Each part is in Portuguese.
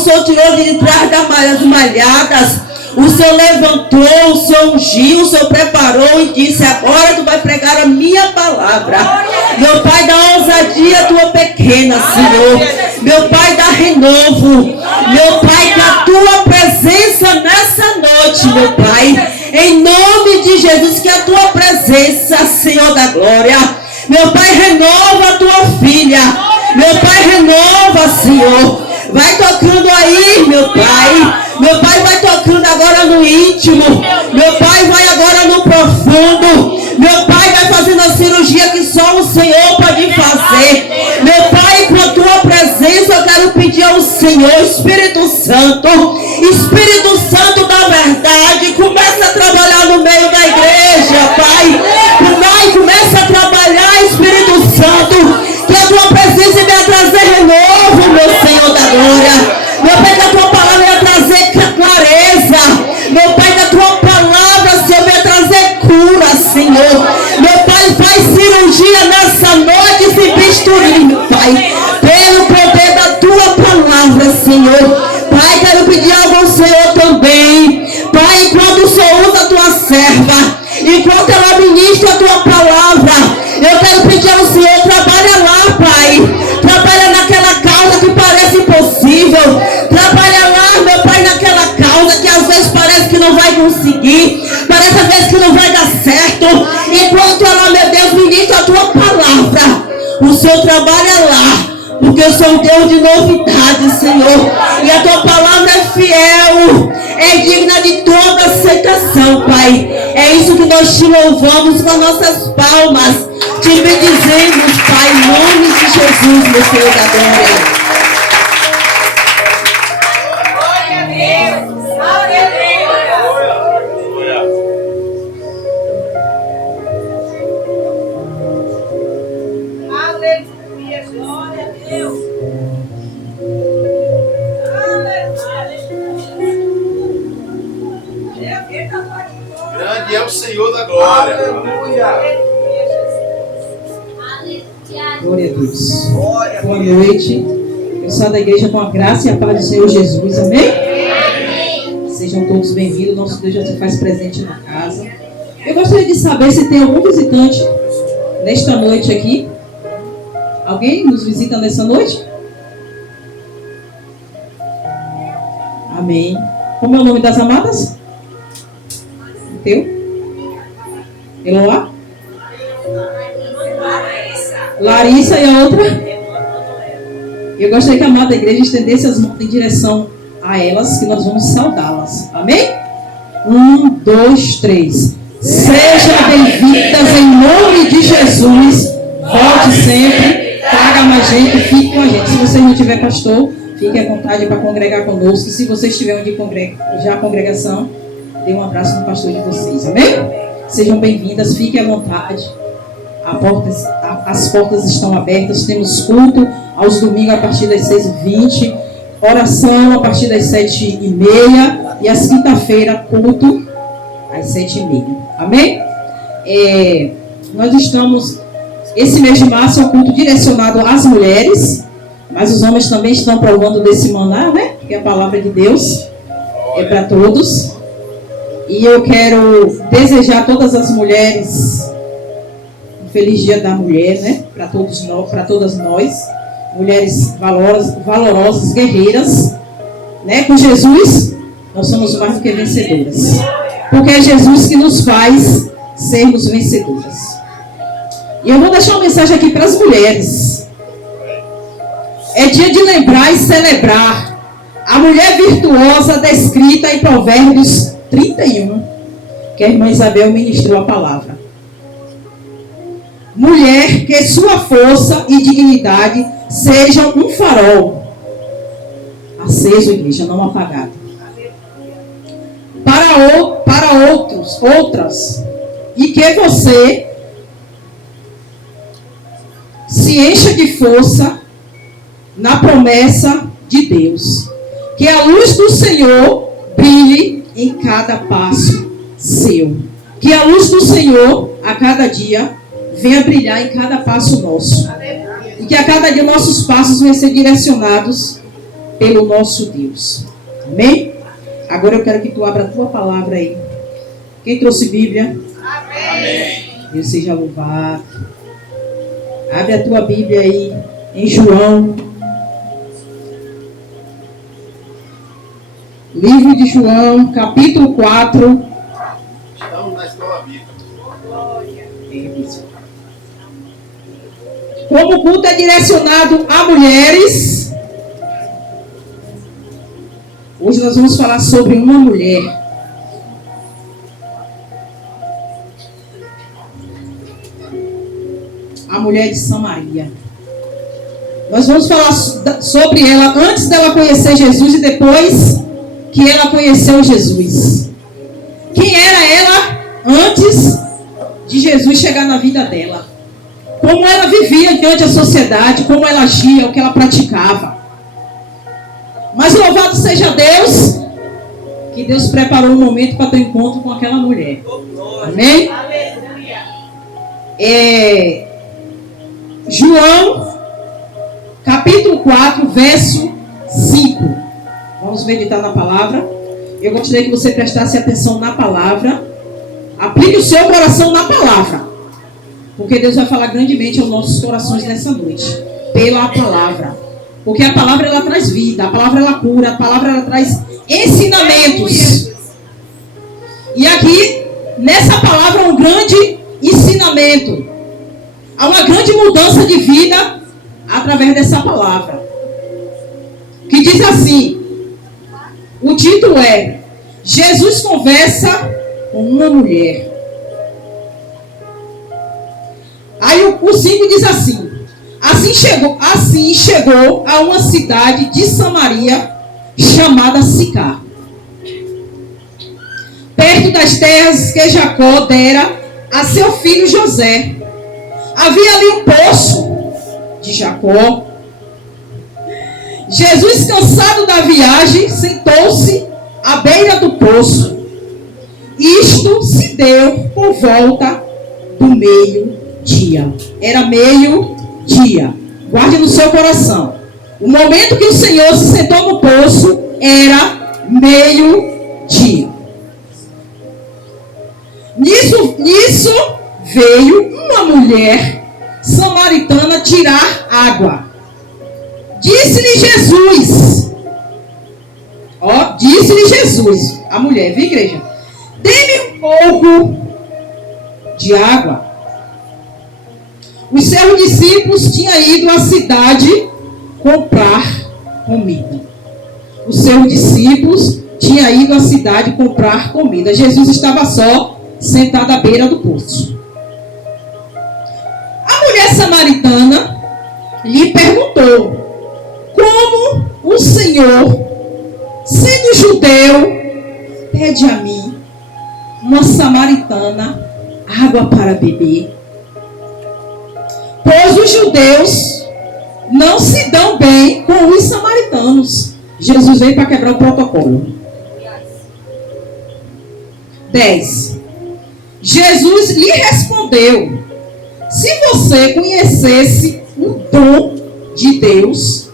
Senhor tirou de trás das malhadas. O Senhor levantou, o Senhor ungiu, o Senhor preparou e disse: agora tu vai pregar a minha palavra. Meu Pai, dá ousadia à tua pequena, Senhor. Meu Pai, dá renovo. Meu Pai, que a tua presença nessa noite, meu Pai, em nome de Jesus, que a tua presença, Senhor da glória, meu Pai, renova a tua filha. Meu Pai, renova, Senhor. Vai tocando aí, meu Pai. Meu Pai, vai tocando agora no íntimo. Meu Pai, vai agora no profundo. Meu Pai, vai fazendo a cirurgia que só o Senhor pode fazer. Meu Pai, com a tua presença, eu quero pedir ao Senhor, Espírito Santo da verdade, começa a trabalhar no meio da igreja, Pai. Pai, começa a trabalhar, Espírito Santo, que a tua presença venha trazer renovo, meu Senhor da glória. Meu Pai, que a tua palavra venha trazer clareza. Meu Pai, que a tua palavra, Senhor, venha trazer cura, Senhor. Meu Pai, faz cirurgia nessa noite, esse bisturi, meu Pai, pelo poder da tua palavra, Senhor. Pai, quero pedir algo ao Senhor também. Pai, enquanto o Senhor usa a tua serva, enquanto ela ministra a tua palavra, eu quero pedir ao Senhor, trabalha lá, Pai. Trabalha naquela causa que parece impossível. Trabalha lá, meu Pai, naquela causa que às vezes parece que não vai conseguir. Parece às vezes que não vai dar certo. Enquanto ela, meu Deus, ministra a tua palavra, o Senhor trabalha lá. Porque eu sou um Deus de novidade, Senhor. E a tua palavra é fiel. É digna de toda aceitação, Pai. É isso que nós te louvamos com as nossas palmas. Te bendizemos, Pai, em nome de Jesus, meu Senhor da glória. Glória a Deus. Glória a Deus. Aleluia. Glória a Deus. Grande é o Senhor da glória. Aleluia. Glória a Deus. Boa noite. Pessoal da igreja, com a graça e a paz do Senhor Jesus. Amém? Amém. Sejam todos bem-vindos. Nosso Deus já se faz presente na casa. Eu gostaria de saber se tem algum visitante nesta noite aqui. Alguém nos visita nessa noite? Amém. Como é o nome das amadas? O teu? Eloá? Larissa e a outra? Eu gostaria que a amada igreja estendesse as mãos em direção a elas, que nós vamos saudá-las. Amém? 1, 2, 3. Sejam bem-vindas em nome de Jesus. Volte sempre. Traga mais gente, fique com a gente. Se você não tiver pastor, fique à vontade para congregar conosco. Se vocês tiverem já a congregação, dê um abraço no pastor de vocês. Amém? Sejam bem-vindas, fiquem à vontade. As portas estão abertas. Temos culto aos domingos a partir das 6h20, oração a partir das 7h30 e às quinta-feira culto às 7h30. Amém? Nós estamos, esse mês de março é um culto direcionado às mulheres, mas os homens também estão provando desse maná, né? Que a palavra de Deus é para todos. E eu quero desejar a todas as mulheres Feliz Dia da Mulher, né? Para todas nós, mulheres valorosas, guerreiras, né? Com Jesus, nós somos mais do que vencedoras, porque é Jesus que nos faz sermos vencedoras. E eu vou deixar uma mensagem aqui para as mulheres. É dia de lembrar e celebrar a mulher virtuosa descrita em Provérbios 31, que a irmã Isabel ministrou a palavra. Mulher, que sua força e dignidade sejam um farol aceso, igreja, não apagado. Para outras, e que você se encha de força na promessa de Deus. Que a luz do Senhor brilhe em cada passo seu. Que a luz do Senhor, a cada dia, venha brilhar em cada passo nosso. E que a cada dia nossos passos venham ser direcionados pelo nosso Deus. Amém? Agora eu quero que tu abra a tua palavra aí. Quem trouxe Bíblia? Amém. Deus seja louvado. Abre a tua Bíblia aí em João. Livro de João, capítulo 4. Estamos na escola bíblica. Como o culto é direcionado a mulheres, hoje nós vamos falar sobre uma mulher. A mulher de Samaria. Nós vamos falar sobre ela antes dela conhecer Jesus e depois que ela conheceu Jesus. Quem era ela antes de Jesus chegar na vida dela? Como ela vivia diante da sociedade, como ela agia, o que ela praticava. Mas louvado seja Deus, que Deus preparou um momento para ter um encontro com aquela mulher. Amém? João, capítulo 4, verso 5. Vamos meditar na palavra. Eu gostaria que você prestasse atenção na palavra. Aplique o seu coração na palavra. Porque Deus vai falar grandemente aos nossos corações nessa noite. Pela palavra. Porque a palavra ela traz vida. A palavra ela cura. A palavra ela traz ensinamentos. E aqui, nessa palavra, um grande ensinamento. Há uma grande mudança de vida através dessa palavra. Que diz assim. O título é Jesus conversa com uma mulher. Aí o 5 diz assim. Assim chegou a uma cidade de Samaria chamada Sicar, perto das terras que Jacó dera a seu filho José. Havia ali um poço de Jacó. Jesus, cansado da viagem, sentou-se à beira do poço. Isto se deu por volta do meio-dia. Era meio-dia. Guarde no seu coração. O momento que o Senhor se sentou no poço era meio-dia. Nisso veio uma mulher samaritana tirar água. Disse-lhe Jesus, a mulher, viu, igreja? Dê-me um pouco de água. Os seus discípulos tinham ido à cidade comprar comida. Jesus estava só, sentado à beira do poço. A mulher samaritana lhe perguntou: como o Senhor, sendo judeu, pede a mim, uma samaritana, água para beber? Pois os judeus não se dão bem com os samaritanos. Jesus veio para quebrar o protocolo. 10. Jesus lhe respondeu: se você conhecesse o dom de Deus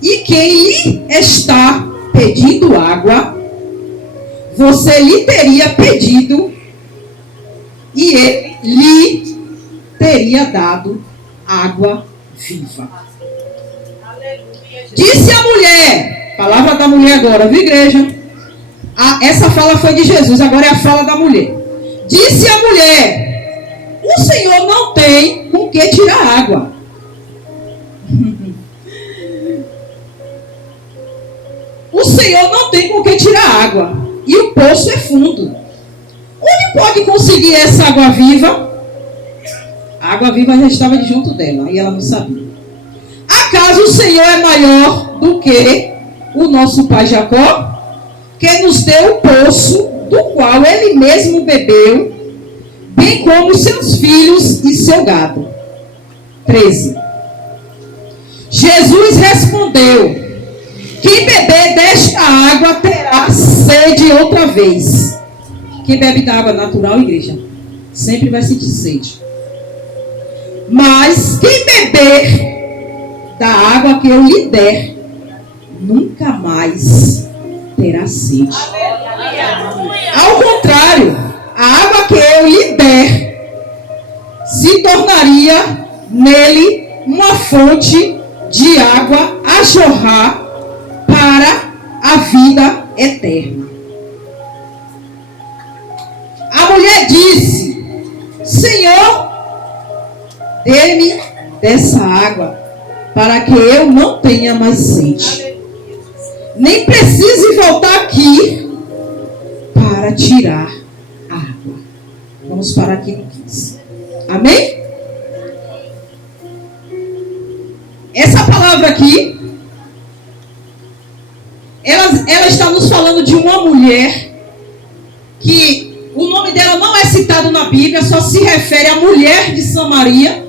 e quem lhe está pedindo água, você lhe teria pedido e ele lhe teria dado água viva. Disse a mulher, palavra da mulher agora, viu, igreja? Essa fala foi de Jesus, agora é a fala da mulher. Disse a mulher: o Senhor não tem com que tirar água. O Senhor não tem com que tirar água. E o poço é fundo. Onde pode conseguir essa água viva? A água viva já estava junto dela e ela não sabia. Acaso o Senhor é maior do que o nosso pai Jacó, que nos deu o poço do qual ele mesmo bebeu, bem como seus filhos e seu gado? 13. Jesus respondeu: quem beber desta água terá sede outra vez. Quem bebe da água natural, igreja, sempre vai sentir sede. Mas quem beber da água que eu lhe der, nunca mais terá sede. Ao contrário, a água que eu lhe der se tornaria nele uma fonte de água a jorrar para a vida eterna. A mulher disse: Senhor, dê-me dessa água, para que eu não tenha mais sede, nem precise voltar aqui para tirar água. Vamos parar aqui no 15. Amém? Essa palavra aqui, ela está nos falando de uma mulher que o nome dela não é citado na Bíblia, só se refere à mulher de Samaria.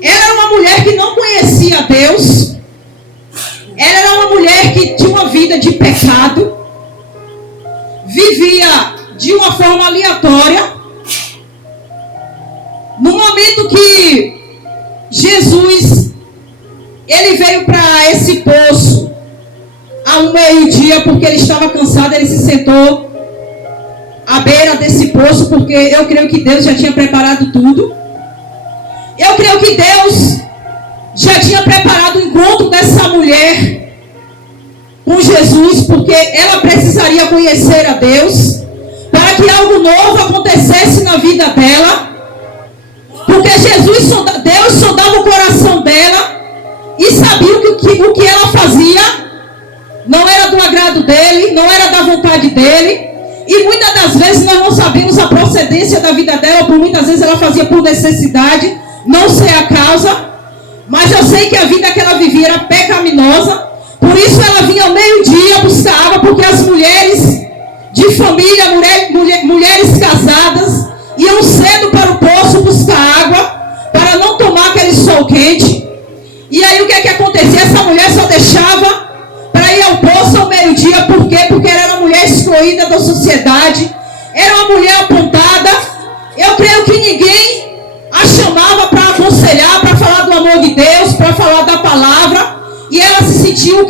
Ela era uma mulher que não conhecia Deus. Ela era uma mulher que tinha uma vida de pecado, vivia de uma forma aleatória. No momento que Jesus, ele veio para esse poço ao meio-dia, porque ele estava cansado, ele se sentou à beira desse poço, porque eu creio que Deus já tinha preparado tudo. Eu creio que Deus já tinha preparado o encontro dessa mulher com Jesus, porque ela precisaria conhecer a Deus, para que algo novo acontecesse na vida dela. Porque Deus sondava o coração dela e sabia o que ela fazia não era do agrado dele, não era da vontade dele. E muitas das vezes nós não sabemos a procedência da vida dela, por muitas vezes ela fazia por necessidade, não sei a causa, mas eu sei que a vida que ela vivia era pecaminosa. Por isso ela vinha ao meio-dia buscar água, porque as mulheres de família, mulheres casadas, iam cedo para o poço buscar água, para não tomar aquele sol quente. E aí o que acontecia? Essa mulher só deixava para ir ao poço ao meio-dia. Por quê? Porque ela era uma mulher excluída da sociedade, era uma mulher apontada. Eu creio que ninguém a chamava para aconselhar, para falar do amor de Deus, para falar da palavra. E ela se sentiu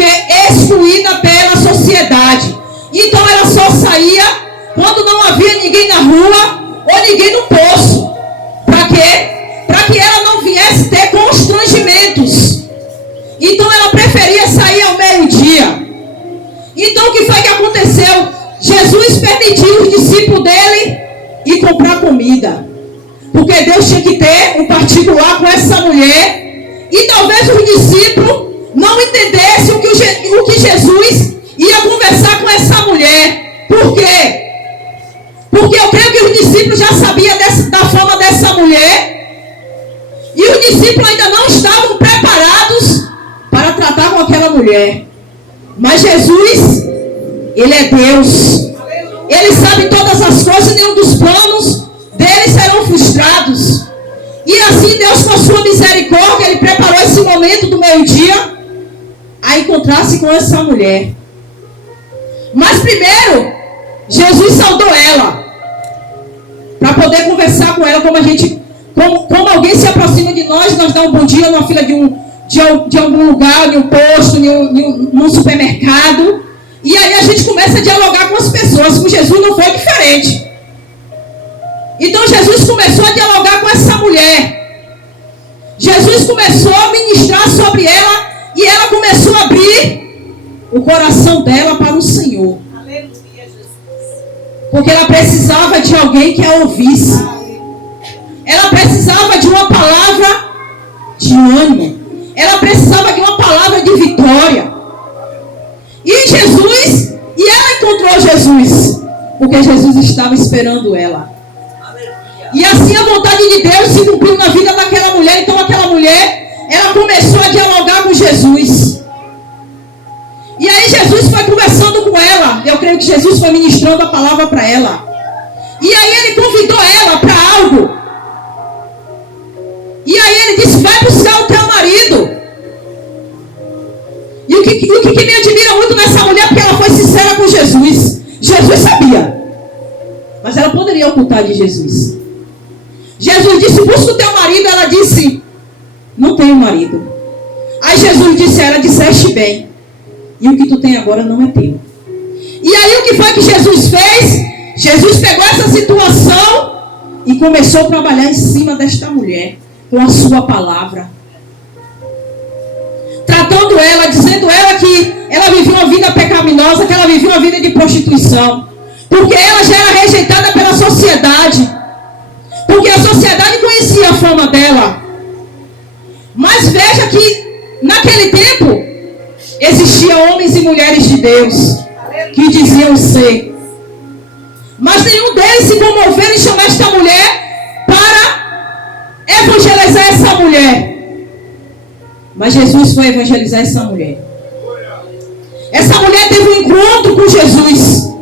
excluída pela sociedade. Então ela só saía quando não havia ninguém na rua ou ninguém no poço. Para quê? Para que ela não viesse ter constrangimentos. Então ela preferia sair ao meio-dia. Então o que foi que aconteceu? Jesus permitiu os discípulos dele ir comprar comida, porque Deus tinha que ter um particular com essa mulher. E talvez os discípulos não entendessem o que Jesus ia conversar com essa mulher. Por quê? Porque eu creio que os discípulos já sabiam da fama dessa mulher. E os discípulos ainda não estavam preparados para tratar com aquela mulher. Mas Jesus, ele é Deus. Ele sabe todas as coisas e nenhum dos planos dele serão frustrados. E assim Deus, com a sua misericórdia, ele preparou esse momento do meio-dia a encontrar-se com essa mulher. Mas primeiro, Jesus saudou ela, para poder conversar com ela, como alguém se aproxima de nós dá um bom dia numa fila de algum lugar, de um posto, num supermercado. E aí a gente começa a dialogar com as pessoas. Com Jesus não foi diferente. Então Jesus começou a dialogar com essa mulher. Jesus começou a ministrar sobre ela, e ela começou a abrir o coração dela para o Senhor. Porque ela precisava de alguém que a ouvisse. Ela precisava de uma palavra de ânimo. Ela precisava de uma palavra de vitória. E ela encontrou Jesus, porque Jesus estava esperando ela. E assim a vontade de Deus se cumpriu na vida daquela mulher. Então aquela mulher, ela começou a dialogar com Jesus. E aí Jesus foi conversando com ela. Eu creio que Jesus foi ministrando a palavra para ela. E aí ele convidou ela para algo. E aí ele disse: vai buscar o teu marido. E o que me admira muito nessa mulher, porque ela foi sincera com Jesus. Jesus sabia, mas ela poderia ocultar de Jesus. Jesus disse: busca o teu marido. Ela disse: não tenho marido. Aí Jesus disse a ela, disseste bem. E o que tu tem agora não é teu. E aí o que foi que Jesus fez? Jesus pegou essa situação e começou a trabalhar em cima desta mulher. Com a sua palavra. Tratando ela, dizendo ela que ela vivia uma vida pecaminosa, que ela vivia uma vida de prostituição. Porque ela já era rejeitada pela sociedade. Porque a sociedade conhecia a fama dela. Mas veja que naquele tempo existiam homens e mulheres de Deus que diziam ser. Mas nenhum deles se comoveram em chamar esta mulher para evangelizar essa mulher. Mas Jesus foi evangelizar essa mulher. Essa mulher teve um encontro com Jesus.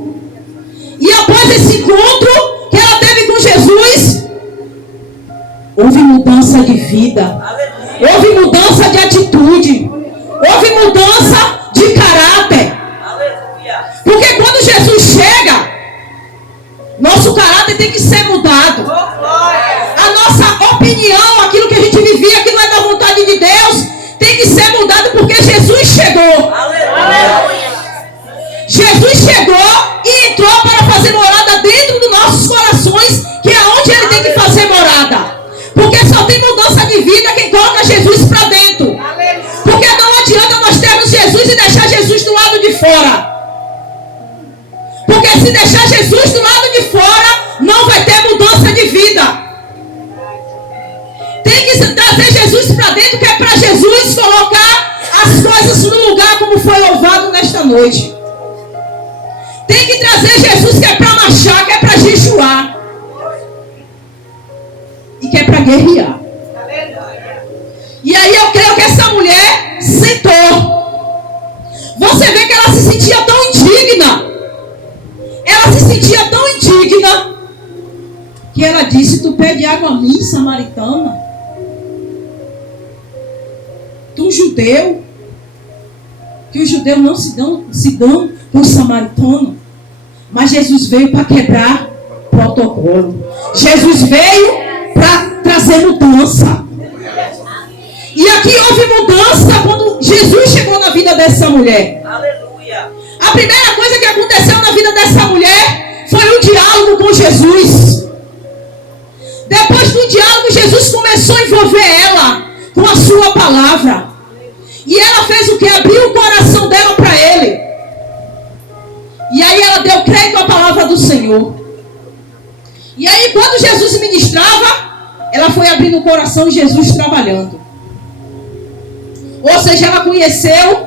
E após esse encontro que ela teve com Jesus, houve mudança de vida. Houve mudança de atitude. Houve mudança de caráter. Porque quando Jesus chega, nosso caráter tem que ser mudado. A nossa opinião, aquilo que a gente vivia, que não é da vontade de Deus, tem que ser mudado porque Jesus chegou. Jesus chegou e entrou para fazer morada dentro dos nossos corações, que é onde Ele tem que fazer morada. Porque só tem mudança de vida quem coloca Jesus para dentro. Porque não adianta nós termos Jesus e deixar Jesus do lado de fora. Porque se deixar Jesus do lado de fora, não vai ter mudança de vida. Tem que trazer Jesus para dentro, que é para Jesus colocar as coisas no lugar como foi louvado nesta noite. Tem que trazer Jesus, que é para marchar, que é para jejuar. E que é para guerrear. E aí eu creio que essa mulher sentou. Você vê que ela se sentia tão indigna. Ela se sentia tão indigna que ela disse: tu pede água a mim, samaritana? Tu judeu? Que os judeus não se dão por samaritano. Mas Jesus veio para quebrar protocolo. Jesus veio para trazer mudança. E aqui houve mudança quando Jesus chegou na vida dessa mulher. Aleluia. A primeira coisa que aconteceu na vida dessa mulher foi um diálogo com Jesus. Depois do diálogo, Jesus começou a envolver ela com a sua palavra. E ela fez o que? Abriu o coração dela para Ele. E aí ela deu crédito à palavra do Senhor. E aí quando Jesus ministrava, ela foi abrindo o coração e Jesus trabalhando. Ou seja, ela conheceu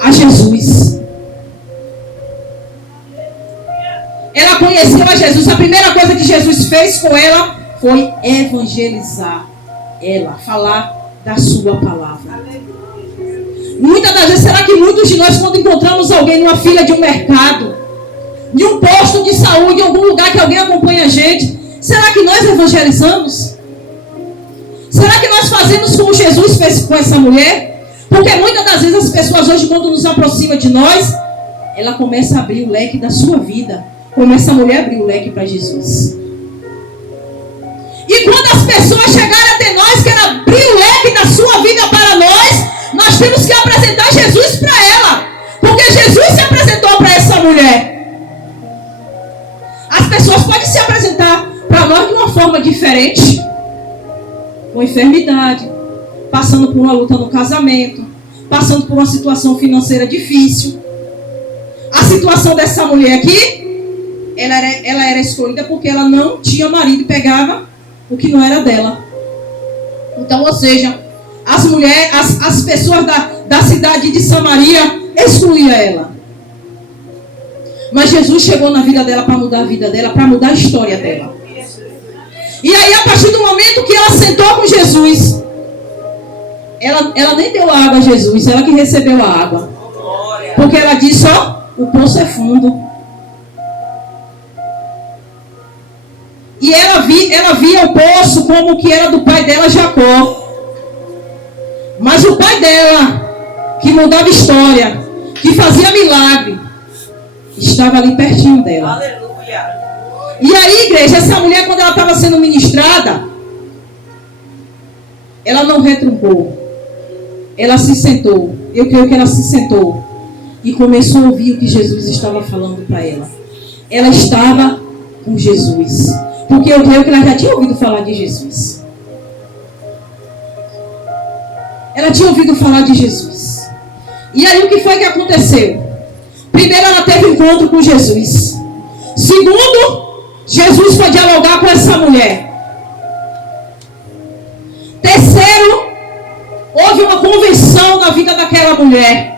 a Jesus. Ela conheceu a Jesus. A primeira coisa que Jesus fez com ela foi evangelizar ela, falar da sua palavra. Muitas das vezes, será que muitos de nós, quando encontramos alguém numa fila de um mercado, de um posto de saúde, em algum lugar que alguém acompanha a gente, será que nós evangelizamos? Será que nós fazemos como Jesus fez com essa mulher? Porque muitas das vezes as pessoas hoje, quando nos aproximam de nós, ela começa a abrir o leque da sua vida. Como essa mulher abriu o leque para Jesus. E quando as pessoas chegarem até nós, querem abrir o leque da sua vida para nós temos que apresentar Jesus para ela. Porque Jesus se apresentou para essa mulher. As pessoas podem se apresentar para nós de uma forma diferente. Com enfermidade, passando por uma luta no casamento, passando por uma situação financeira difícil. A situação dessa mulher aqui, ela era escolhida porque ela não tinha marido e pegava o que não era dela. Então, ou seja, as mulheres, as pessoas da cidade de Samaria excluíam ela. Mas Jesus chegou na vida dela para mudar a vida dela, para mudar a história dela. E aí, a partir do momento que ela sentou com Jesus, ela nem deu água a Jesus, ela que recebeu a água. Porque ela disse: ó, o poço é fundo. E ela via o poço como que era do pai dela, Jacó. Mas o pai dela, que mudava história, que fazia milagre, estava ali pertinho dela. Aleluia. E aí, igreja, essa mulher, quando ela estava sendo ministrada, ela não retrucou. ela se sentou. Eu creio que ela se sentou e começou a ouvir o que Jesus estava falando para ela. Ela estava com Jesus, porque eu creio que ela já tinha ouvido falar de Jesus. Ela tinha ouvido falar de Jesus. E aí o que foi que aconteceu? Primeiro, ela teve um encontro com Jesus. Segundo, Jesus foi dialogar com essa mulher. Terceiro, houve uma conversão na vida daquela mulher.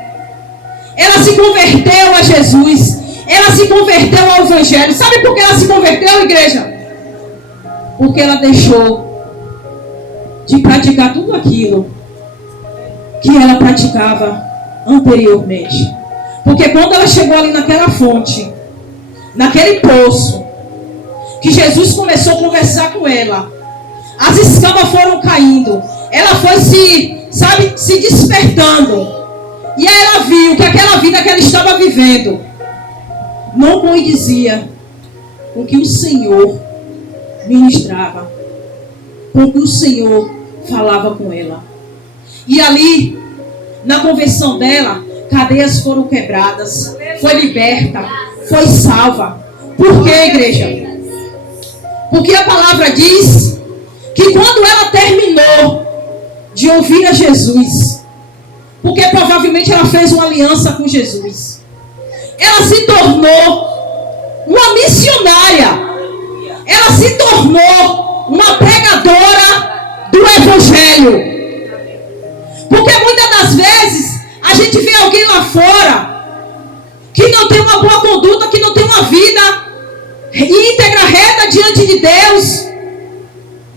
Ela se converteu a Jesus. Ela se converteu ao Evangelho. Sabe por que ela se converteu, igreja? Porque ela deixou de praticar tudo aquilo que ela praticava anteriormente. Porque quando ela chegou ali naquela fonte, naquele poço, que Jesus começou a conversar com ela, as escamas foram caindo, ela foi se despertando, e aí ela viu que aquela vida que ela estava vivendo não condizia com o que o Senhor ministrava, com o que o Senhor falava com ela. E ali, na conversão dela, cadeias foram quebradas, foi liberta, foi salva. Por quê, igreja? Porque a palavra diz que quando ela terminou de ouvir a Jesus, porque provavelmente ela fez uma aliança com Jesus, ela se tornou uma missionária, ela se tornou uma pregadora do Evangelho. Porque muitas das vezes a gente vê alguém lá fora que não tem uma boa conduta, que não tem uma vida íntegra, reta diante de Deus.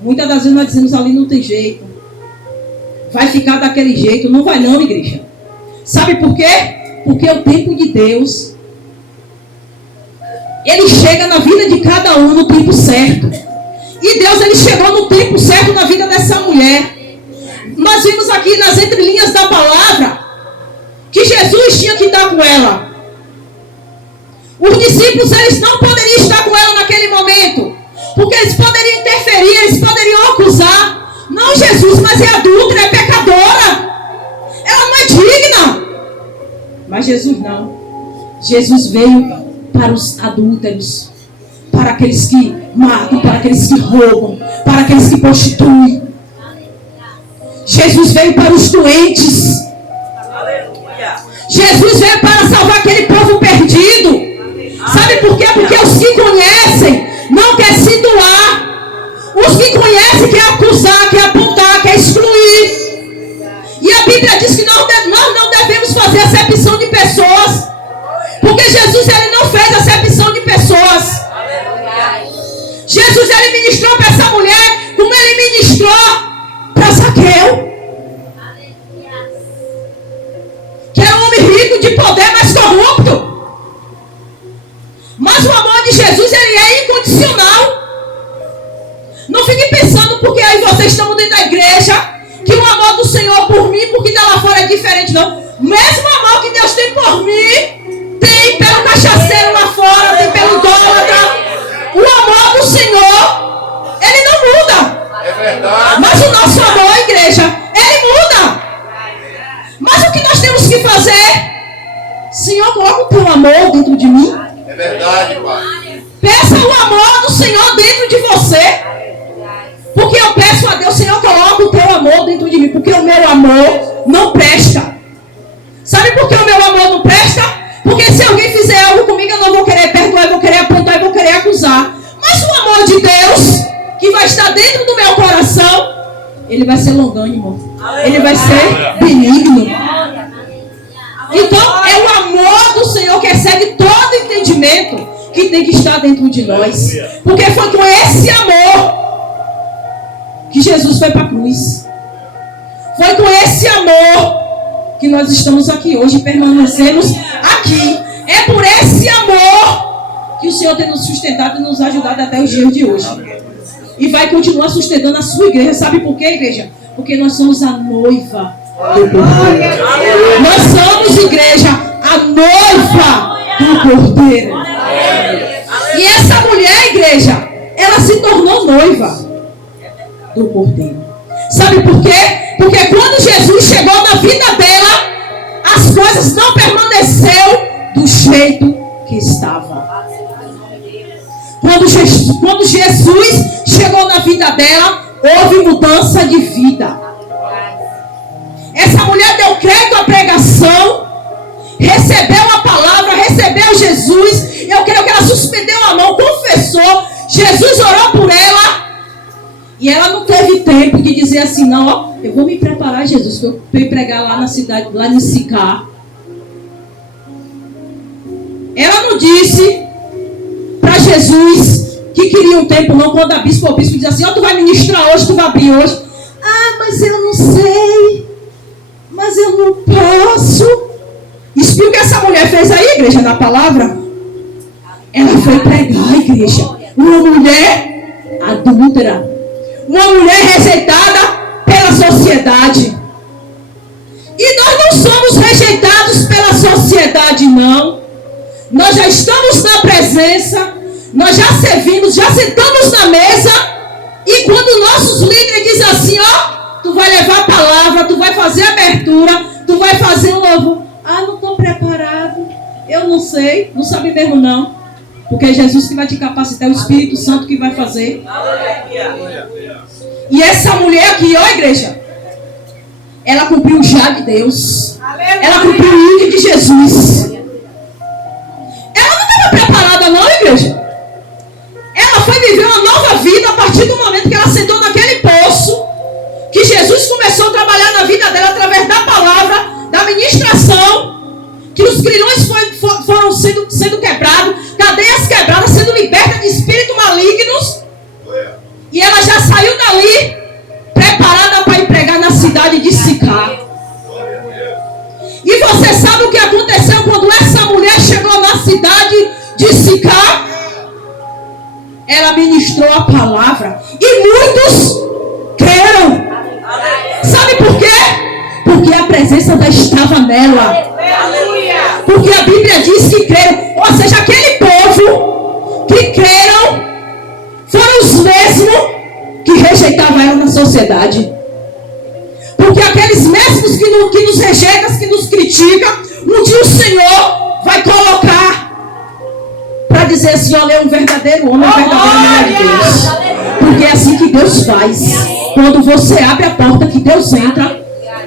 Muitas das vezes nós dizemos ali não tem jeito, vai ficar daquele jeito. Não vai não, igreja. Sabe por quê? Porque o tempo de Deus, ele chega na vida de cada um no tempo certo. E Deus, ele chegou no tempo certo na vida dessa mulher. Nós vimos aqui nas entrelinhas da palavra que Jesus tinha que estar com ela. Os discípulos, eles não poderiam estar com ela naquele momento, porque eles poderiam interferir, eles poderiam acusar. Não, Jesus, mas é adúltera, é pecadora, ela não é digna. Mas Jesus não. Jesus veio para os adúlteros, para aqueles que matam, para aqueles que roubam, para aqueles que prostituem. Jesus veio para os doentes. Jesus veio para salvar aquele povo perdido. Sabe por quê? Porque os que conhecem não querem se doar. Os que conhecem querem acusar, querem apontar, querem excluir. E a Bíblia diz que nós não devemos fazer acepção de pessoas. Porque Jesus, ele não fez acepção de pessoas. Jesus, ele ministrou para essa mulher como ele ministrou para Zaqueu, que era um homem rico de poder, mas corrupto. Mas o amor de Jesus, ele é incondicional. Não fique pensando porque aí vocês estão dentro da igreja que o amor do Senhor por mim, porque da lá fora é diferente, não. Mesmo amor que Deus tem por mim, tem pelo cachaceiro lá fora, tem pelo idólatra. O amor do Senhor, ele não muda. É verdade. Mas o nosso amor, igreja, ele muda. Mas o que nós temos que fazer? Senhor, coloca o teu amor dentro de mim. É verdade, Pai. Peça o amor do Senhor dentro de você. Porque eu peço a Deus, Senhor, coloca o teu amor dentro de mim. Porque o meu amor não presta. Sabe por que o meu amor não presta? Porque se alguém fizer algo comigo, eu não vou querer perdoar, eu vou querer apontar, eu vou querer acusar. Mas o amor de Deus, que vai estar dentro do meu coração, ele vai ser longânimo. Ele vai ser benigno. Então é o amor do Senhor que excede todo entendimento que tem que estar dentro de nós. Porque foi com esse amor que Jesus foi para a cruz. Foi com esse amor que nós estamos aqui hoje, permanecemos aqui. É por esse amor que o Senhor tem nos sustentado e nos ajudado até os dias de hoje. E vai continuar sustentando a sua igreja. Sabe por quê, igreja? Porque nós somos a noiva do Cordeiro. Nós somos, igreja, a noiva do Cordeiro. E essa mulher, igreja, ela se tornou noiva do Cordeiro. Sabe por quê? Porque quando Jesus chegou na vida dela, as coisas não permaneceram do jeito que estava. Quando Jesus chegou na vida dela, houve mudança de vida. Essa mulher deu crédito à pregação, recebeu a palavra, recebeu Jesus. Eu creio que ela suspendeu a mão, confessou. Jesus orou por ela. E ela não teve tempo de dizer assim, não, ó, eu vou me preparar, Jesus, para eu pregar lá na cidade, lá em Sicá. Ela não disse para Jesus que queria um tempo, não. Quando a bispo ou o bispo diz assim, ó, tu vai ministrar hoje, tu vai abrir hoje. Ah, mas eu não sei. Mas eu não posso. Espiu o que essa mulher fez aí, igreja, na palavra? Ela foi pregar a igreja. Uma mulher adúltera. Uma mulher rejeitada pela sociedade. E nós não somos rejeitados pela sociedade, não. Nós já estamos na presença. Nós já servimos, já sentamos na mesa. E quando nossos líderes dizem assim, ó, tu vai levar a palavra, tu vai fazer a abertura, tu vai fazer um louvor. Ah, não estou preparado. Eu não sei. Não sabe mesmo, não. Porque é Jesus que vai te capacitar, é o Espírito Santo que vai fazer. E essa mulher aqui, ó, igreja, ela cumpriu o já de Deus. Ela cumpriu o ídolo de Jesus. Ela não estava preparada, não, igreja. Ela foi viver uma nova vida a partir do momento que ela sentou naquele poço, que Jesus começou a trabalhar na vida dela através da palavra, da ministração, que os grilhões foram sendo quebrados, cadeias quebradas, sendo libertas de espíritos malignos. E ela já saiu dali preparada para ir pregar na cidade de Sicá. E você sabe o que aconteceu quando essa mulher chegou na cidade de Sicá? Ela ministrou a palavra e muitos creram. Sabe por quê? Porque a presença já estava nela. Porque a Bíblia diz que creram. Ou seja, aquele povo que creram foram os mesmos que rejeitavam ela na sociedade. Porque aqueles mesmos que nos rejeitam, que nos criticam, um dia o Senhor vai colocar para dizer assim, olha, é um verdadeiro homem, uma verdadeira mulher de Deus. Porque é assim que Deus faz. Quando você abre a porta que Deus entra,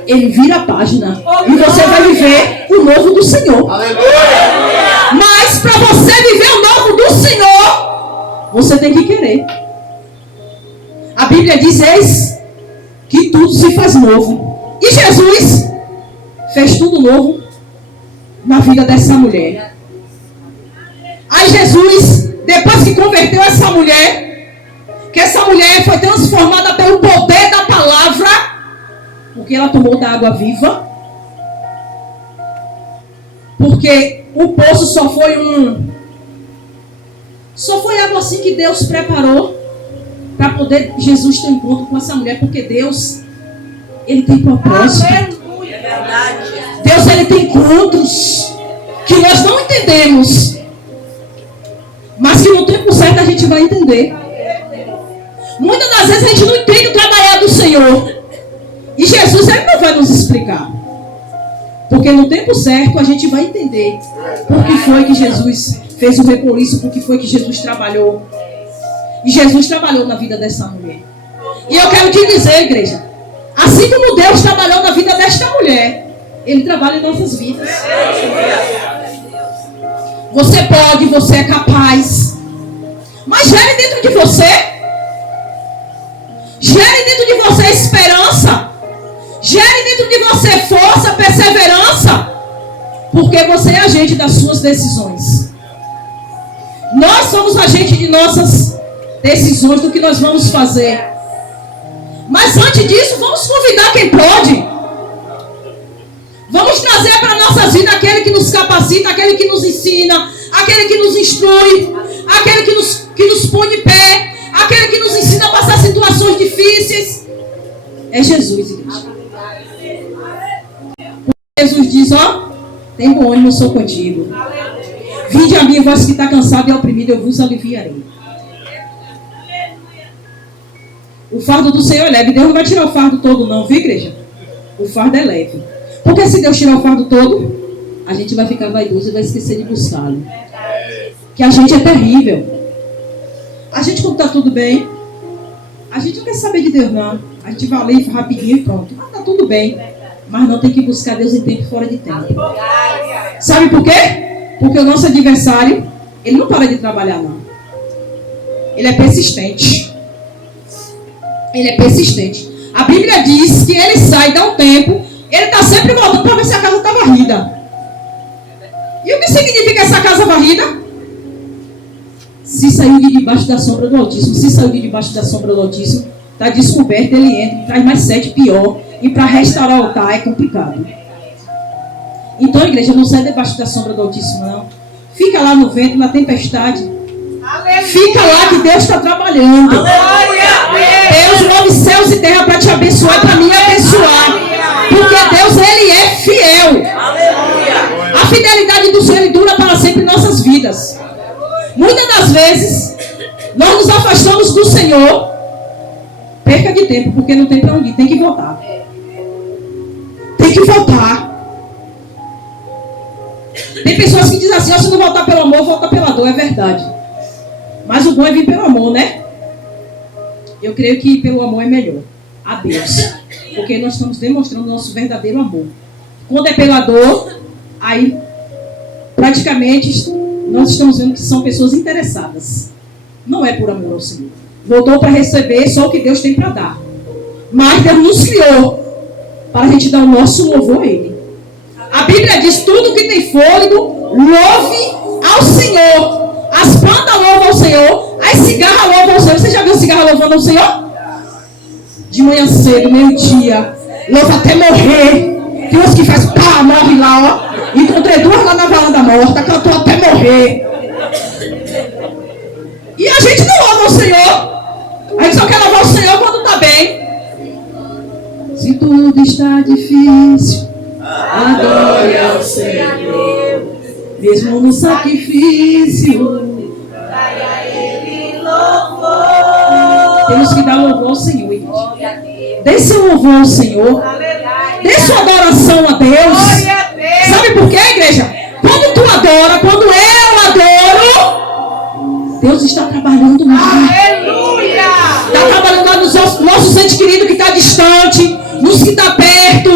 Ele vira a página. E você vai viver o novo do Senhor. Aleluia! Mas para você viver o novo do Senhor, você tem que querer. A Bíblia diz, eis que tudo se faz novo. E Jesus fez tudo novo na vida dessa mulher. Aí Jesus, depois que converteu essa mulher, que essa mulher foi transformada pelo poder da palavra, porque ela tomou da água viva. Porque o poço só foi algo assim que Deus preparou para poder Jesus ter um encontro com essa mulher. Porque Deus, Ele tem propósito. Deus, Ele tem encontros que nós não entendemos, mas que no tempo certo a gente vai entender. Muitas das vezes a gente não entende o trabalhar do Senhor. E Jesus, Ele não vai nos explicar. Porque no tempo certo a gente vai entender por que foi que Jesus fez o repoliço, por que foi que Jesus trabalhou. E Jesus trabalhou na vida dessa mulher. E eu quero te dizer, igreja, assim como Deus trabalhou na vida desta mulher, Ele trabalha em nossas vidas. Você pode, você é capaz. Mas gere dentro de você. Gere dentro de você esperança. Gere dentro de você força, perseverança. Porque você é agente das suas decisões. Nós somos agente de nossas decisões, do que nós vamos fazer. Mas antes disso, vamos convidar quem pode. Vamos trazer para a nossa vida aquele que nos capacita, aquele que nos ensina, aquele que nos instrui, aquele que nos põe de pé, aquele que nos ensina a passar situações difíceis. É Jesus, igreja. Jesus diz, ó, tem bom ânimo, eu sou contigo. Vinde a mim, vós que está cansado e oprimido, eu vos aliviarei. O fardo do Senhor é leve. Deus não vai tirar o fardo todo não, viu, igreja? O fardo é leve. Porque se Deus tirar o fardo todo, a gente vai ficar vaidoso e vai esquecer de buscá-lo. Que a gente é terrível. A gente, quando está tudo bem, a gente não quer saber de Deus, não. A gente vai ali rapidinho e pronto. Ah, tá tudo bem. Mas não tem que buscar Deus em tempo e fora de tempo. Sabe por quê? Porque o nosso adversário, ele não para de trabalhar, não. Ele é persistente. Ele é persistente. A Bíblia diz que ele sai, dá um tempo, ele está sempre voltando para ver se a casa está varrida. E o que significa essa casa varrida? Se saiu de debaixo da sombra do Altíssimo. Se saiu de debaixo da sombra do Altíssimo, está descoberto, ele entra, traz mais 7 pior. E para restaurar o altar é complicado. Então a igreja não sai debaixo da sombra do Altíssimo, não. Fica lá no vento, na tempestade. Aleluia. Fica lá que Deus está trabalhando. Aleluia. Deus move céus e terra para te abençoar e para me abençoar. Porque Deus, Ele é fiel. Aleluia. A fidelidade do Senhor dura para sempre em nossas vidas. Muitas das vezes, nós nos afastamos do Senhor. Perca de tempo, porque não tem para onde ir. Tem que voltar. Tem que voltar. Tem pessoas que dizem assim, se não voltar pelo amor, volta pela dor. É verdade. Mas o bom é vir pelo amor, né? Eu creio que pelo amor é melhor. A Deus. Porque nós estamos demonstrando o nosso verdadeiro amor. Quando é pela dor, aí praticamente nós estamos vendo que são pessoas interessadas. Não é por amor ao Senhor. Voltou para receber só o que Deus tem para dar. Mas Deus nos criou para a gente dar o nosso louvor a Ele. A Bíblia diz, tudo que tem fôlego, louve ao Senhor. As plantas louvam ao Senhor, as cigarras louvam ao Senhor. Você já viu cigarra louvando ao Senhor? De manhã cedo, meio-dia, louva até morrer. Tem uns que faz pá, morre lá, ó. Encontrei 2 lá na varanda morta, cantou até morrer. E a gente não louva ao Senhor. A gente só quer louvar o Senhor quando está bem. Se tudo está difícil, adore ao Senhor. Mesmo no sacrifício, Dai a Ele louvor. temos que dar louvor ao Senhor, igreja. Dê seu louvor ao Senhor. Dê sua adoração a Deus. Sabe por quê, igreja? Quando tu adora, quando eu adoro, Deus está trabalhando lá. Aleluia! Está trabalhando lá nos nossos entes queridos que está distante, nos que está perto.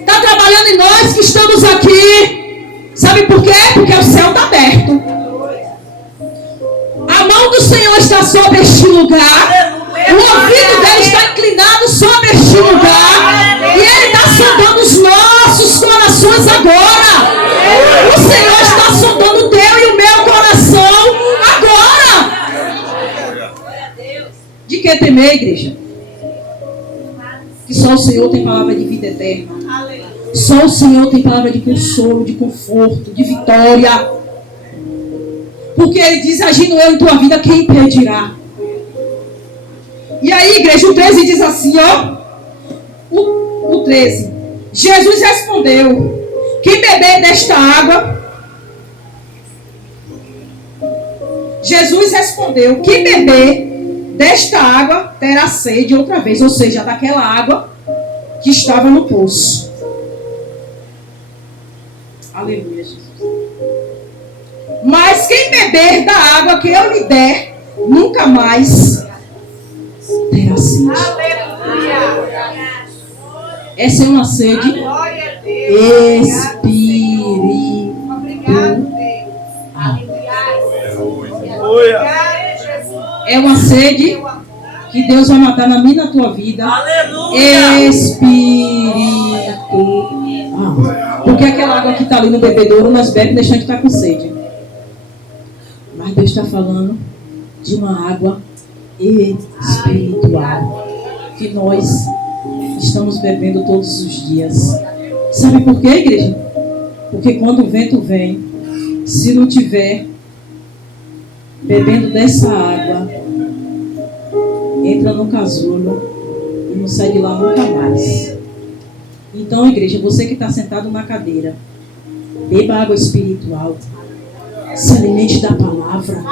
Está trabalhando em nós que estamos aqui. Sabe por quê? Porque o céu está aberto. A mão do Senhor está sobre este lugar. O ouvido dele está inclinado sobre este lugar. E ele está sondando os nossos corações agora. O Senhor está sondando o teu e o meu coração agora. De que temer, igreja? Que só o Senhor tem palavra de vida eterna. Só o Senhor tem palavra de consolo, de conforto, de vitória. Porque Ele diz, agindo eu em tua vida, quem impedirá? E aí, igreja, o 13 diz assim, ó. O 13. Jesus respondeu, quem beber desta água... Jesus respondeu, quem beber desta água terá sede outra vez. Ou seja, daquela água que estava no poço. Aleluia, Jesus. Mas quem beber da água que eu lhe der, nunca mais terá sede. Essa é uma sede espiritual. É uma sede que Deus vai matar na minha e na tua vida. Espiritual. Porque aquela água que está ali no bebedouro, nós bebemos deixando de estar com sede. Mas Deus está falando de uma água espiritual que nós estamos bebendo todos os dias. Sabe por quê, igreja? Porque quando o vento vem, se não tiver bebendo dessa água, entra no casulo e não sai de lá nunca mais. Então, igreja, você que está sentado na cadeira, beba água espiritual, se alimente da palavra,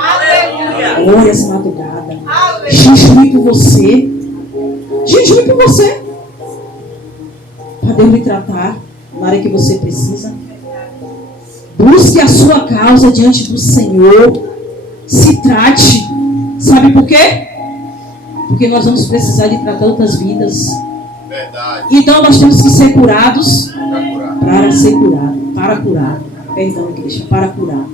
ore essa madrugada, jejue por você, pedir por você. Para Deus lhe tratar na área que você precisa. Busque a sua causa diante do Senhor. Se trate. Sabe por quê? Porque nós vamos precisar de tratar outras vidas. Verdade. Então nós temos que ser curados Para curar. para ser curado. Para curar. Perdão, igreja. Para curar.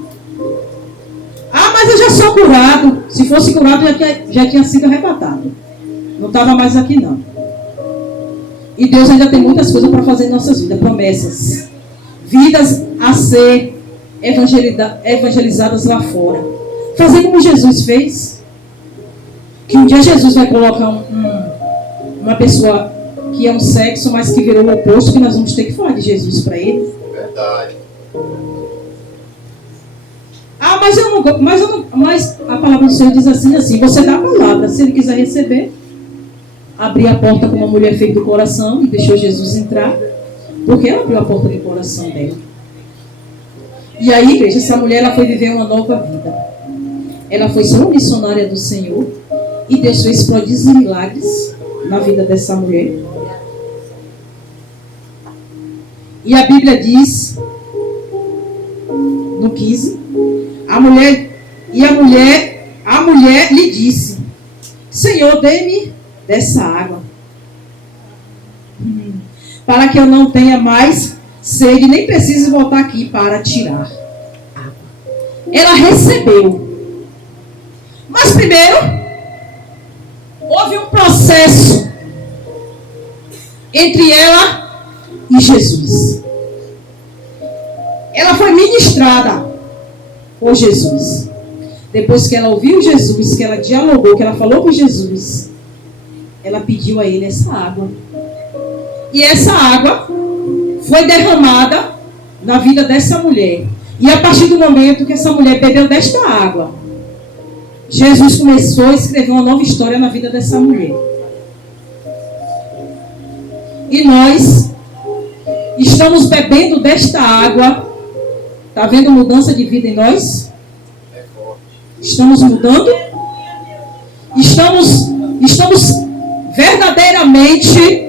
Ah, mas eu já sou curado. Se fosse curado, já tinha sido arrebatado. Não estava mais aqui, não. E Deus ainda tem muitas coisas para fazer em nossas vidas. Promessas. Vidas a ser evangelizadas lá fora. Fazer como Jesus fez. Que um dia Jesus vai colocar uma pessoa que é um sexo, mas que virou o oposto, que nós vamos ter que falar de Jesus para ele. Verdade. Ah, mas a palavra do Senhor diz assim, você dá a palavra, se ele quiser receber, abrir a porta como a mulher fez do coração e deixou Jesus entrar, porque ela abriu a porta do coração dela. E aí, igreja, essa mulher ela foi viver uma nova vida. Ela foi ser uma missionária do Senhor e Deus fez prodígios e milagres na vida dessa mulher. E a Bíblia diz, no 15, a mulher lhe disse: Senhor, dê-me dessa água, para que eu não tenha mais sede, nem precise voltar aqui para tirar água. Ela recebeu. Mas primeiro, houve um processo entre ela e Jesus. Ela foi ministrada por Jesus. Depois que ela ouviu Jesus, que ela dialogou, que ela falou com Jesus, ela pediu a ele essa água. E essa água foi derramada na vida dessa mulher. E a partir do momento que essa mulher bebeu desta água, Jesus começou a escrever uma nova história na vida dessa mulher. E nós estamos bebendo desta água. Está havendo mudança de vida em nós? É forte. Estamos mudando? Estamos verdadeiramente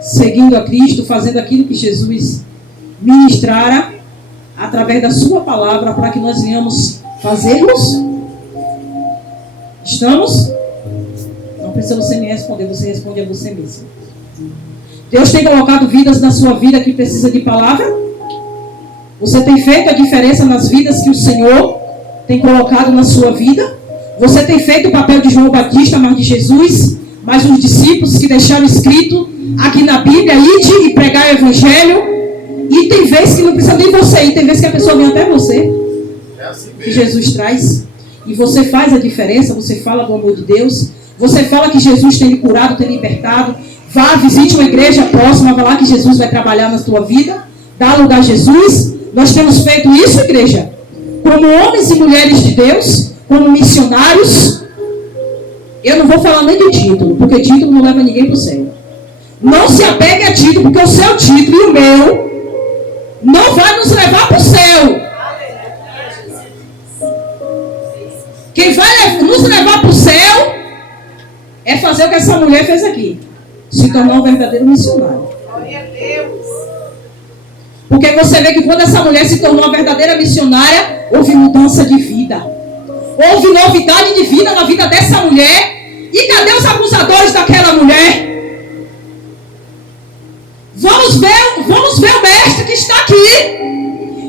seguindo a Cristo, fazendo aquilo que Jesus ministrara através da sua palavra para que nós venhamos fazermos? Estamos? Não precisa você me responder, você responde a você mesmo. Deus tem colocado vidas na sua vida que precisa de palavra? Você tem feito a diferença nas vidas que o Senhor tem colocado na sua vida? Você tem feito o papel de João Batista, mas de Jesus, mas os discípulos que deixaram escrito aqui na Bíblia, ide e pregar o Evangelho? E tem vezes que não precisa nem você ir, tem vezes que a pessoa vem até você, É assim que mesmo. Jesus traz. E você faz a diferença, você fala do amor de Deus, você fala que Jesus tem lhe curado, tem libertado. Vá, visite uma igreja próxima, vá lá que Jesus vai trabalhar na sua vida, dá lugar a Jesus. Nós temos feito isso, igreja, como homens e mulheres de Deus, como missionários. Eu não vou falar nem de título, porque título não leva ninguém para o céu. Não se apegue a título, porque o seu título e o meu não vai nos levar para o céu. Quem vai nos levar para o céu é fazer o que essa mulher fez aqui, se tornar um verdadeiro missionário. Glória a Deus. Porque você vê que quando essa mulher se tornou uma verdadeira missionária, houve mudança de vida. Houve novidade de vida na vida dessa mulher. E cadê os acusadores daquela mulher? Vamos ver o mestre que está aqui.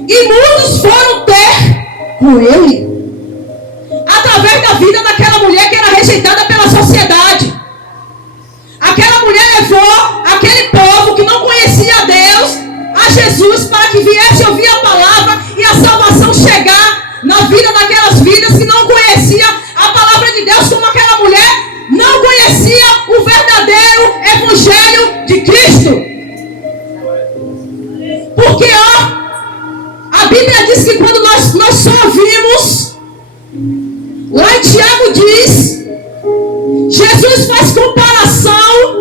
E muitos foram ter com ele, através da vida daquela mulher que era rejeitada pela sociedade. Aquela mulher levou aquele povo que não conhecia a Deus a Jesus para que viesse ouvir a palavra e a salvação chegar na vida daquelas vidas que não conhecia a palavra de Deus, como aquela mulher não conhecia o verdadeiro evangelho de Cristo. Porque a Bíblia diz que quando nós só ouvimos, lá em Tiago diz, Jesus faz comparação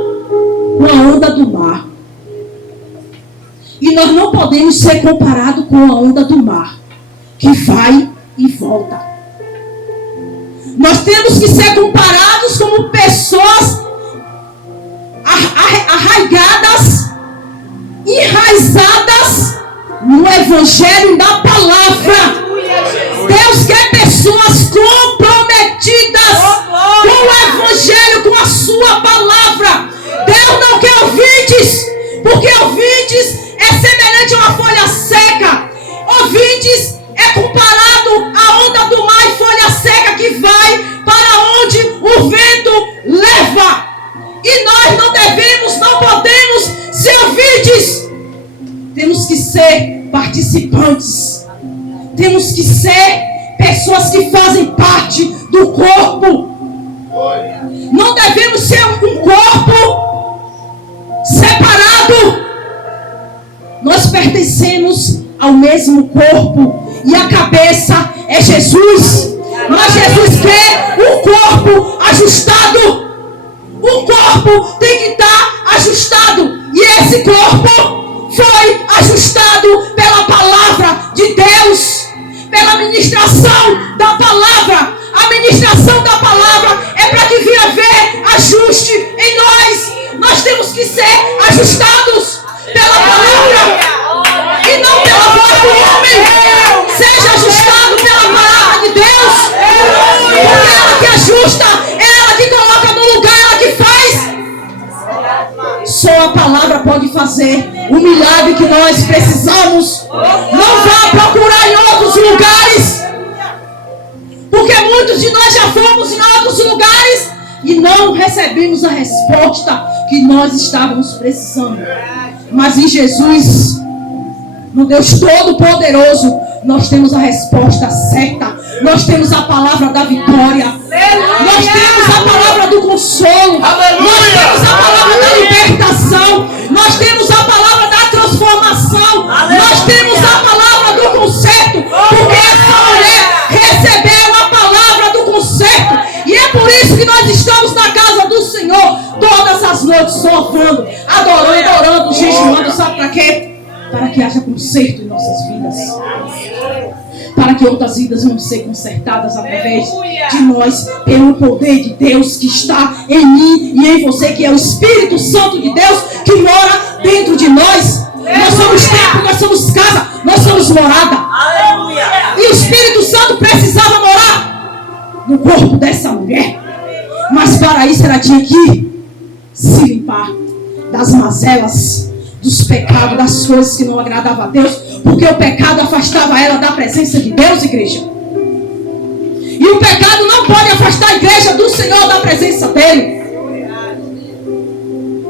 com a onda do mar. E nós não podemos ser comparados com a onda do mar, que vai e volta. Nós temos que ser comparados como pessoas arraigadas, enraizadas no Evangelho da palavra. Deus quer pessoas comprometidas com o Evangelho, com a sua palavra. Deus não quer ouvintes, porque ouvintes é semelhante a uma folha seca. Ouvintes é comparado à onda do mar e folha seca que vai para onde o vento leva. E nós não devemos, não podemos ser ouvintes. Temos que ser participantes. Temos que ser pessoas que fazem parte do corpo. Não devemos ser um corpo separado. Nós pertencemos ao mesmo corpo e a cabeça é Jesus. Mas Jesus quer um corpo ajustado. Um corpo tem que estar ajustado. E esse corpo foi ajustado pela palavra de Deus, pela ministração da palavra. A ministração da palavra é para que venha haver ajuste em nós. Nós temos que ser ajustados pela palavra e não pela voz do homem. Seja ajustado pela palavra de Deus, porque é ela que ajusta, é ela que coloca no lugar, ela que faz. Só a palavra pode fazer o milagre que nós precisamos. Não vá procurar em outros lugares, porque muitos de nós já fomos em outros lugares e não recebemos a resposta que nós estávamos precisando. Mas em Jesus, no Deus Todo-Poderoso, nós temos a resposta certa. Nós temos a palavra da vitória. Nós temos a palavra do consolo. Nós temos a palavra da libertação. Nós temos a palavra da transformação. Nós temos a palavra do conserto. Porque essa mulher recebeu a palavra do conserto. E é por isso que nós estamos na casa do Senhor todas as noites, louvando, adorando, jejuando. Sabe para quê? Para que haja conserto em nossas vidas. Para que outras vidas vão ser consertadas através de nós, pelo poder de Deus que está em mim e em você, que é o Espírito Santo de Deus que mora dentro de nós. Nós somos templo, nós somos casa, nós somos morada. E o Espírito Santo precisava morar no corpo dessa mulher. Mas para isso ela tinha que se limpar das mazelas, dos pecados, das coisas que não agradavam a Deus, porque o pecado afastava ela da presença de Deus, igreja. E o pecado não pode afastar a igreja do Senhor da presença dele.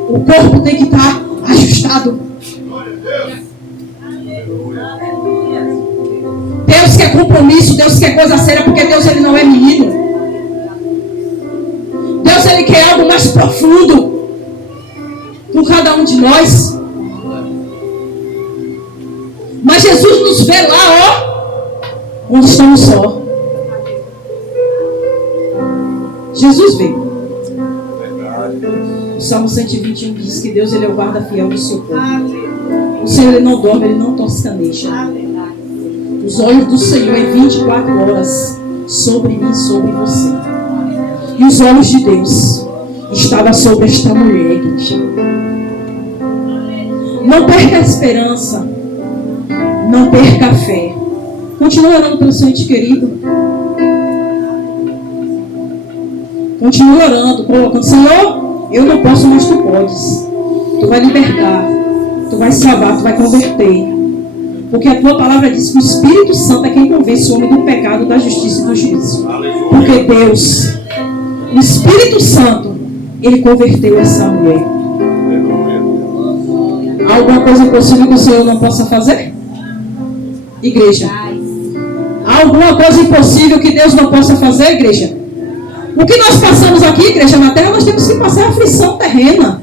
O corpo tem que estar ajustado. Deus quer compromisso, Deus quer coisa séria, porque Deus ele não é menino. Deus ele quer algo mais profundo com cada um de nós. Mas Jesus nos vê lá, ó, onde estamos só. Jesus vê. O Salmo 121 diz que Deus ele é o guarda fiel do seu povo. O Senhor ele não dorme, ele não toscaneja. Os olhos do Senhor em 24 horas sobre mim, sobre você. E os olhos de Deus estavam sobre esta mulher, igreja. Não perca a esperança. Não perca a fé. Continue orando pelo seu ente querido. Continue orando, colocando: Senhor, eu não posso, mas tu podes. Tu vai libertar, tu vai salvar, tu vai converter. Porque a tua palavra diz que o Espírito Santo é quem convence o homem do pecado, da justiça e do juízo. Porque Deus, o Espírito Santo, ele converteu essa mulher. Há alguma coisa impossível que o Senhor não possa fazer? Igreja, há alguma coisa impossível que Deus não possa fazer, igreja? O que nós passamos aqui, igreja, na terra, nós temos que passar aflição terrena.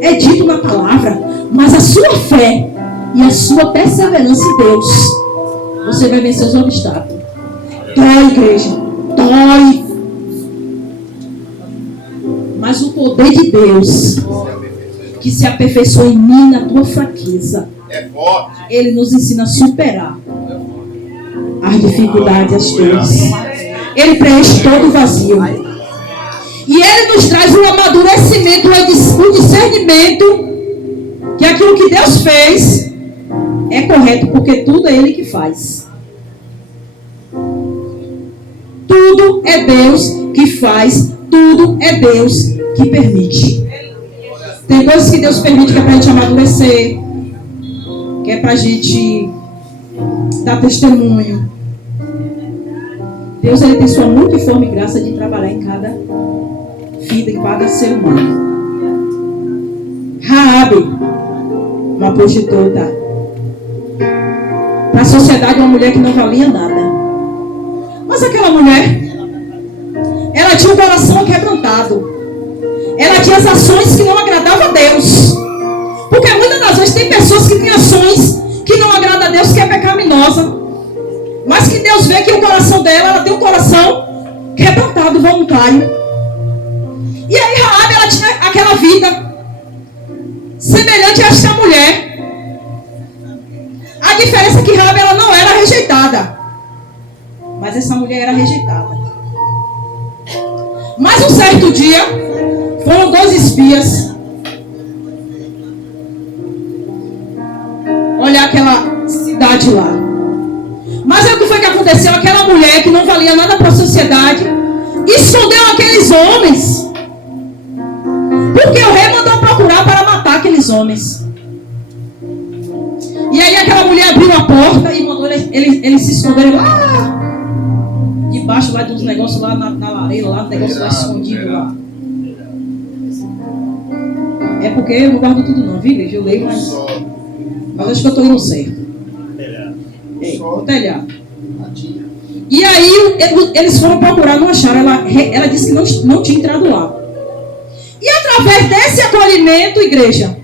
É dito na palavra. Mas a sua fé e a sua perseverança em Deus, você vai vencer os obstáculos. Dói, igreja, dói. Mas o poder de Deus, que se aperfeiçoa em mim, na tua fraqueza, é forte. Ele nos ensina a superar as dificuldades, as dores. Ele preenche todo o vazio. E Ele nos traz o amadurecimento, o discernimento, que aquilo que Deus fez é correto, porque tudo é Ele que faz. Tudo é Deus que faz, tudo é Deus que permite. Tem coisas que Deus permite que é para a gente amadurecer, que é para a gente dar testemunho. Deus, Ele tem sua multiforme graça de trabalhar em cada vida, em cada ser humano. Raabe, uma prostituta, para a sociedade uma mulher que não valia nada. Mas aquela mulher, ela tinha um coração quebrantado. Ela tinha as ações que não agradavam a Deus. Porque muitas das vezes tem pessoas que têm ações que não agradam a Deus, que é pecaminosa. Mas que Deus vê que o coração dela, ela tem um coração quebrantado, voluntário. E aí Raabe, ela tinha aquela vida semelhante a esta mulher. A diferença é que Raabe, ela não era rejeitada. Mas essa mulher era rejeitada. Mas um certo dia, foram 2 espias olhar aquela cidade lá. Mas é o que foi que aconteceu? Aquela mulher que não valia nada para a sociedade escondeu aqueles homens. Porque o rei mandou procurar para matar aqueles homens. E aí aquela mulher abriu a porta e mandou eles se esconderem lá debaixo lá de uns negócios lá na lareira, lá, um negócio lá escondido lá. É porque eu não guardo tudo não, viu, igreja? Eu leio, mas acho que eu estou indo certo. O telhado. E aí eles foram procurar, não acharam. Ela disse que não tinha entrado lá. E através desse acolhimento, igreja,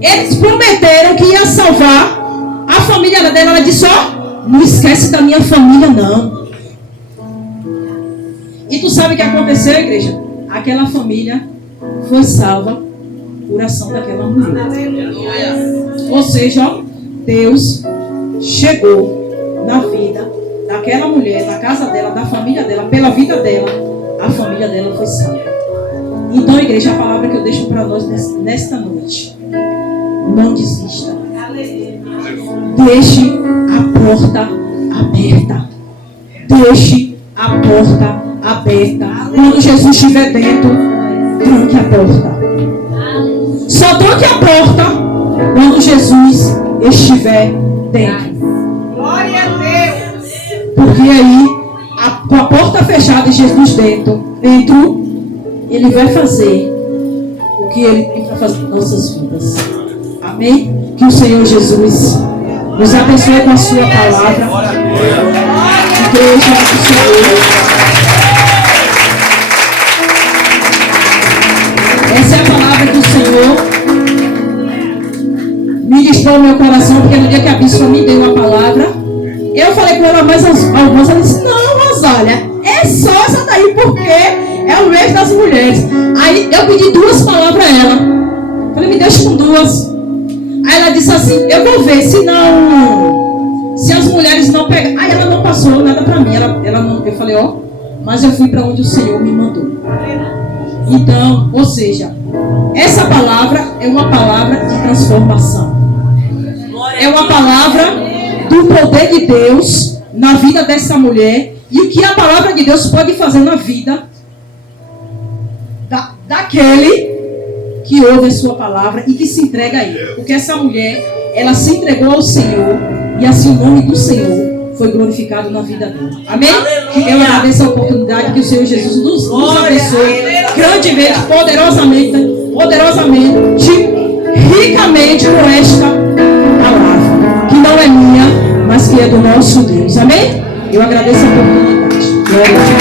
eles prometeram que ia salvar a família dela. Ela disse, ó, não esquece da minha família não. E tu sabe o que aconteceu, igreja? Aquela família foi salva por ação daquela mulher. Ou seja, ó, Deus chegou na vida daquela mulher, na casa dela, da família dela, pela vida dela, a família dela foi salva. Então, igreja, a palavra que eu deixo para nós nesta noite: não desista. Deixe a porta aberta. Deixe a porta aberta. Quando Jesus estiver dentro, tranque a porta. Só tranque a porta quando Jesus estiver dentro. Glória a Deus. Porque aí, com a porta fechada e Jesus dentro, Ele vai fazer o que Ele tem para fazer em nossas vidas. Amém? Que o Senhor Jesus nos abençoe com a sua palavra. Igreja do Senhor. Essa é a palavra que o Senhor ministrou no meu coração, porque no dia que a bispa me deu a palavra, eu falei com ela, mas algumas, ela disse, não, Rosália, é só essa daí, porque é o mês das mulheres. Aí eu pedi 2 palavras a ela. Falei, me deixa com 2. Aí ela disse assim, eu vou ver se as mulheres não pegam. Aí ela não passou nada para mim. Ela não, eu falei, ó, mas eu fui para onde o Senhor me mandou. Então, ou seja, essa palavra é uma palavra de transformação. É uma palavra do poder de Deus na vida dessa mulher. E o que a palavra de Deus pode fazer na vida daquele que ouve a sua palavra e que se entrega a Ele. Porque essa mulher, ela se entregou ao Senhor e assim o nome do Senhor foi glorificado na vida dela. Amém? Eu agradeço a oportunidade que o Senhor Jesus nos abençoe grandemente, poderosamente, ricamente com esta palavra, que não é minha, mas que é do nosso Deus. Amém? Eu agradeço a oportunidade. Glória a Deus.